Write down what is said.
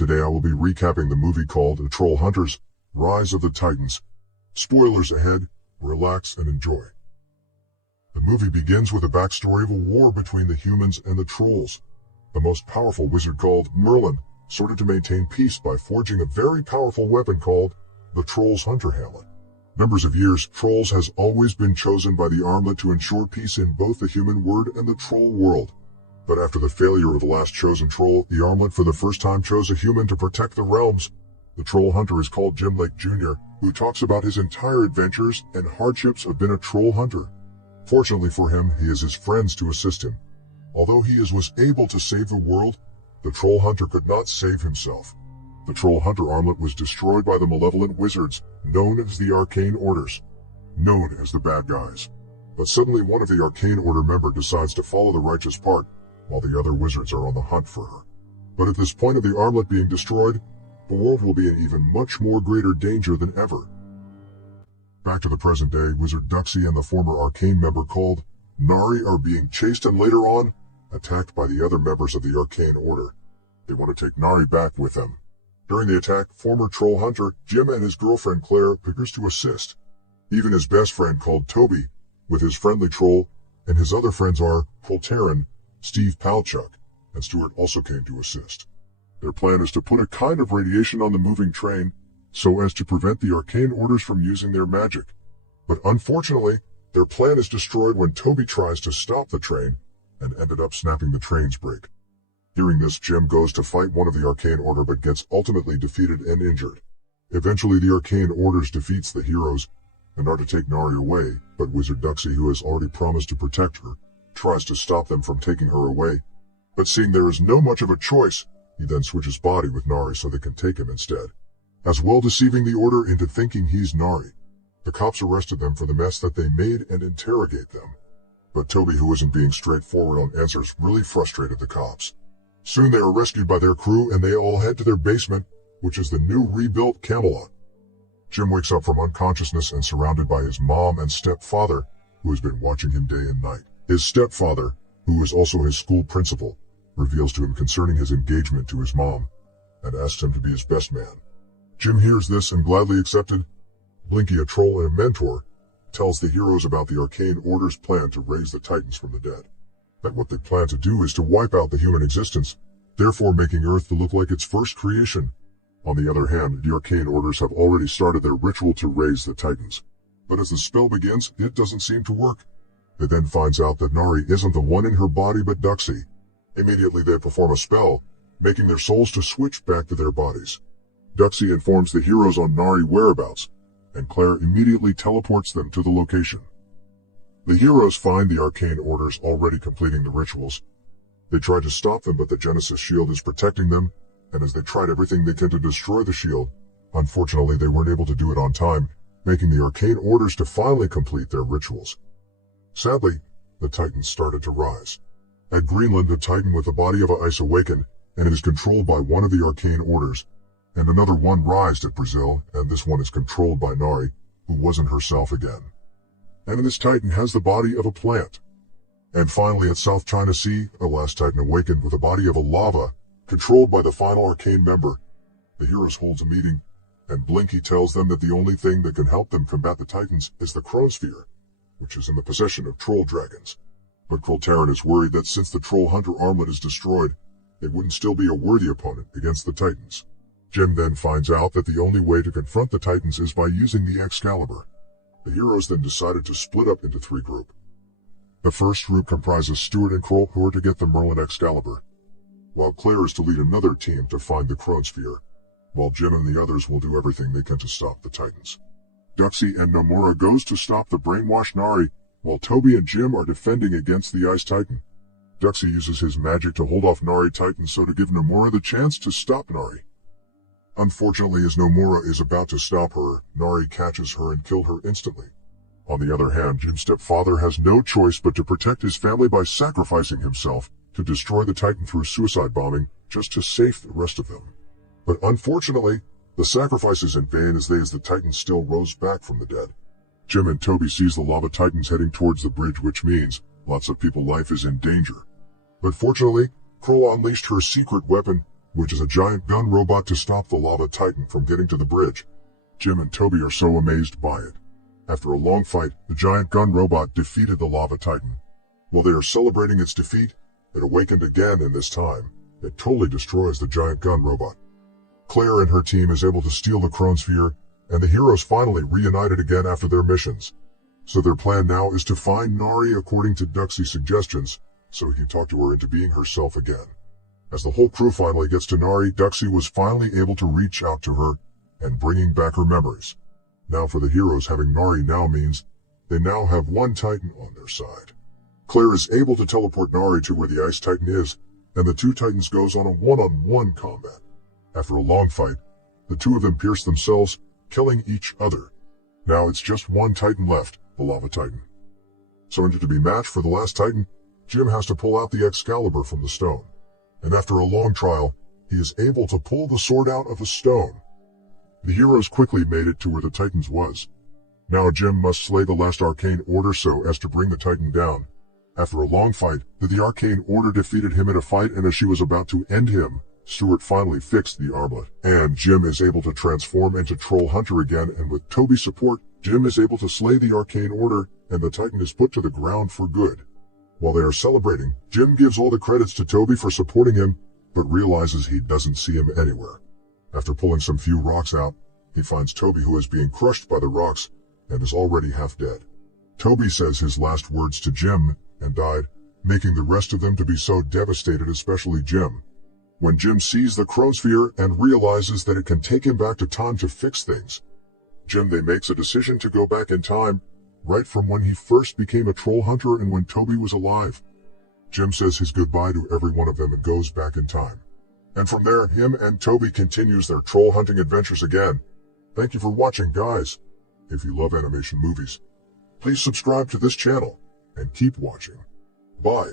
Today I will be recapping the movie called Trollhunters, Rise of the Titans. Spoilers ahead, relax and enjoy. The movie begins with a backstory of a war between the humans and the trolls. The most powerful wizard called Merlin sorted to maintain peace by forging a very powerful weapon called the Troll's Hunter Hamlet. Numbers of years, Trolls has always been chosen by the armlet to ensure peace in both the human world and the troll world. But after the failure of the last chosen troll, the armlet for the first time chose a human to protect the realms. The troll hunter is called Jim Lake Jr., who talks about his entire adventures and hardships of being a troll hunter. Fortunately for him, he has his friends to assist him. Although he was able to save the world, the troll hunter could not save himself. The troll hunter armlet was destroyed by the malevolent wizards, known as the Arcane Orders, known as the bad guys. But suddenly one of the Arcane Order members decides to follow the righteous part, while the other wizards are on the hunt for her. But at this point of the armlet being destroyed, the world will be in even much more greater danger than ever. Back to the present day, Wizard Duxie and the former Arcane member called Nari are being chased and later on, attacked by the other members of the Arcane Order. They want to take Nari back with them. During the attack, former troll hunter Jim and his girlfriend Claire appears to assist. Even his best friend called Toby, with his friendly troll, and his other friends are Trollhunters, Steve Palchuk, and Stuart also came to assist. Their plan is to put a kind of radiation on the moving train, so as to prevent the Arcane Orders from using their magic. But unfortunately, their plan is destroyed when Toby tries to stop the train, and ended up snapping the train's brake. Hearing this, Jim goes to fight one of the Arcane Order but gets ultimately defeated and injured. Eventually the Arcane Orders defeats the heroes, and are to take Nari away, but Wizard Duxie, who has already promised to protect her, tries to stop them from taking her away. But seeing there is no much of a choice, he then switches body with Nari so they can take him instead, as well deceiving the Order into thinking he's Nari. The cops arrested them for the mess that they made and interrogate them. But Toby, who isn't being straightforward on answers, really frustrated the cops. Soon they are rescued by their crew and they all head to their basement, which is the new rebuilt Camelot. Jim wakes up from unconsciousness and surrounded by his mom and stepfather, who has been watching him day and night. His stepfather, who is also his school principal, reveals to him concerning his engagement to his mom, and asks him to be his best man. Jim hears this and gladly accepted. Blinky, a troll and a mentor, tells the heroes about the Arcane Order's plan to raise the Titans from the dead. That what they plan to do is to wipe out the human existence, therefore making Earth to look like its first creation. On the other hand, the Arcane Orders have already started their ritual to raise the Titans. But as the spell begins, it doesn't seem to work. They then finds out that Nari isn't the one in her body but Duxie. Immediately they perform a spell, making their souls to switch back to their bodies. Duxie informs the heroes on Nari's whereabouts, and Claire immediately teleports them to the location. The heroes find the Arcane Orders already completing the rituals. They try to stop them, but the Genesis shield is protecting them, and as they tried everything they can to destroy the shield, unfortunately they weren't able to do it on time, making the Arcane Orders to finally complete their rituals. Sadly, the Titans started to rise. At Greenland, a Titan with the body of ice awakened, and it is controlled by one of the Arcane Orders, and another one rised at Brazil, and this one is controlled by Nari, who wasn't herself again. And this Titan has the body of a plant. And finally at South China Sea, a last Titan awakened with a body of a lava, controlled by the final Arcane member. The heroes holds a meeting, and Blinky tells them that the only thing that can help them combat the Titans is the Chronosphere, which is in the possession of troll dragons. But Trollhunters is worried that since the troll hunter armlet is destroyed, it wouldn't still be a worthy opponent against the Titans. Jim then finds out that the only way to confront the Titans is by using the Excalibur. The heroes then decided to split up into three groups. The first group comprises Stuart and Kroll, who are to get the Merlin Excalibur, while Claire is to lead another team to find the Chronosphere, while Jim and the others will do everything they can to stop the Titans. Duxie and Nomura goes to stop the brainwashed Nari, while Toby and Jim are defending against the Ice Titan. Duxie uses his magic to hold off Nari Titan so to give Nomura the chance to stop Nari. Unfortunately, as Nomura is about to stop her, Nari catches her and kills her instantly. On the other hand, Jim's stepfather has no choice but to protect his family by sacrificing himself to destroy the Titan through suicide bombing, just to save the rest of them. But unfortunately, the sacrifice is in vain as the Titan still rose back from the dead. Jim and Toby sees the lava Titans heading towards the bridge, which means lots of people's life is in danger. But fortunately, Kroll unleashed her secret weapon, which is a giant gun robot to stop the lava titan from getting to the bridge. Jim and Toby are so amazed by it. After a long fight, the giant gun robot defeated the lava titan. While they are celebrating its defeat, it awakened again, and this time, it totally destroys the giant gun robot. Claire and her team is able to steal the chronosphere, and the heroes finally reunited again after their missions. So their plan now is to find Nari according to Duxie's suggestions, so he can talk to her into being herself again. As the whole crew finally gets to Nari, Duxie was finally able to reach out to her and bringing back her memories. Now for the heroes, having Nari now means they now have one Titan on their side. Claire is able to teleport Nari to where the Ice Titan is, and the two Titans goes on a one-on-one combat. After a long fight, the two of them pierce themselves, killing each other. Now it's just one Titan left, the Lava Titan. So in order to be matched for the last Titan, Jim has to pull out the Excalibur from the stone. And after a long trial, he is able to pull the sword out of the stone. The heroes quickly made it to where the Titans was. Now Jim must slay the last arcane order so as to bring the Titan down. After a long fight, the arcane order defeated him in a fight, and as she was about to end him, Stuart finally fixed the armlet, and Jim is able to transform into Trollhunter again, and with Toby's support, Jim is able to slay the arcane order, and the Titan is put to the ground for good. While they are celebrating, Jim gives all the credits to Toby for supporting him, but realizes he doesn't see him anywhere. After pulling some few rocks out, he finds Toby, who is being crushed by the rocks and is already half dead. Toby says his last words to Jim and died, making the rest of them to be so devastated, especially Jim. When Jim sees the chronosphere and realizes that it can take him back to time to fix things, Jim makes a decision to go back in time, right from when he first became a troll hunter and when Toby was alive. Jim says his goodbye to every one of them and goes back in time. And from there, him and Toby continues their troll hunting adventures again. Thank you for watching, guys. If you love animation movies, please subscribe to this channel and keep watching. Bye.